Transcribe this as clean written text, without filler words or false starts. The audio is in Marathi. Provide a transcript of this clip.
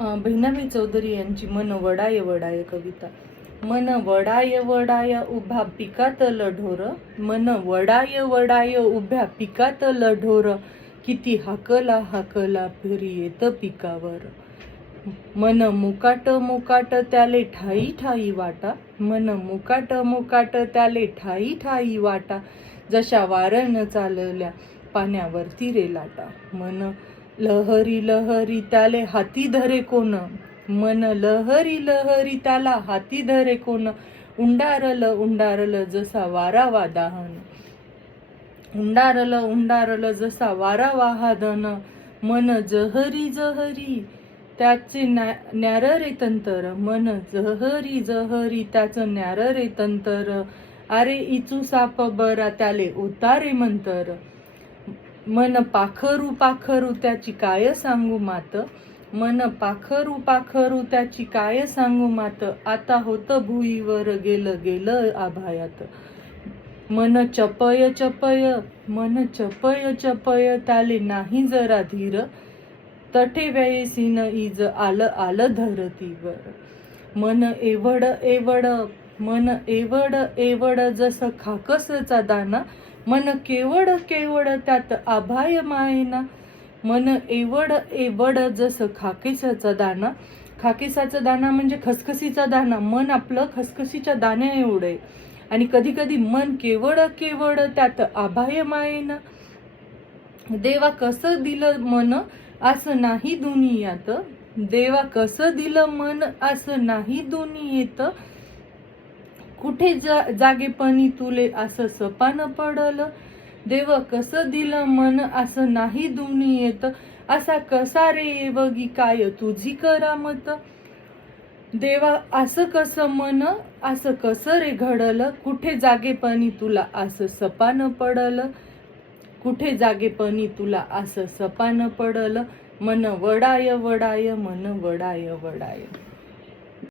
बहिणाबाई चौधरी यांची मन वडाय वडाय कविता. मन वडाय वडाय उभा पिकातल ढोर, मन वडाय वडाय उभ्या पिकातल ढोर, किती हाकला हाकला फिरी येत पिकावर. मन मुकाट मुकाट त्याले ठाई ठाई वाटा, मन मुकाट मुकाट त्याले ठाई ठाई वाटा, जशा वारन चालल्या पाण्यावरती रे लाटा. मन लहरी लहरी त्याले हाती धरे कोण, मन लहरी लहरी त्याला हाती धरे कोण, उंडारल उंडारल जसा वारा वादाहन, उंडारल उंडारल जसा वारा वाहादन, मन जहरी जहरी त्याचे न्यार रे तंतर, मन जहरी जहरी त्याचं न्यार रे तंतर, अरे इचू साप बरा त्याले उतारे मंतर. मन पाखरू पाखरू त्याची काय सांगू मात, मन पाखरू पाखरू त्याची काय सांगू मात, आता होत भुईवर गेलं गेलं आभायात. मन चपय चपय, मन चपय चपय त्याले नाही जरा धीर, तठे वेयसीन इज आलं आलं धरतीवर. मन एवढ एवढ, मन एवढ एवढ जसं खाकसचा दाना, मन केवड केवड त्यात आभाय मायना. मन एवढ एवढ जसं खाकेसाचा दाना, खाकेसाचा दाना म्हणजे खसखसीचा दाना, मन आपलं खसखसीच्या दाण्या एवढं आहे. आणि कधी कधी मन केवड केवड त्यात आभाय मायना. देवा कसं दिलं मन असं नाही दुनियात, देवा कसं दिलं मन असं नाही दुनियेत, कुठे जागेपणी तुले असं सपान पडलं. देव कसं दिलं मन असं नाही दुनियेत, असा कसा रे बगी काय तुझी करामत. देवा असं कसं मन असं कसं रे घडलं, कुठे जागेपणी तुला असं सपान पडलं, कुठे जागेपणी तुला असं सपान पडलं. मन वडाय वडाय, मन वडाय वडाय.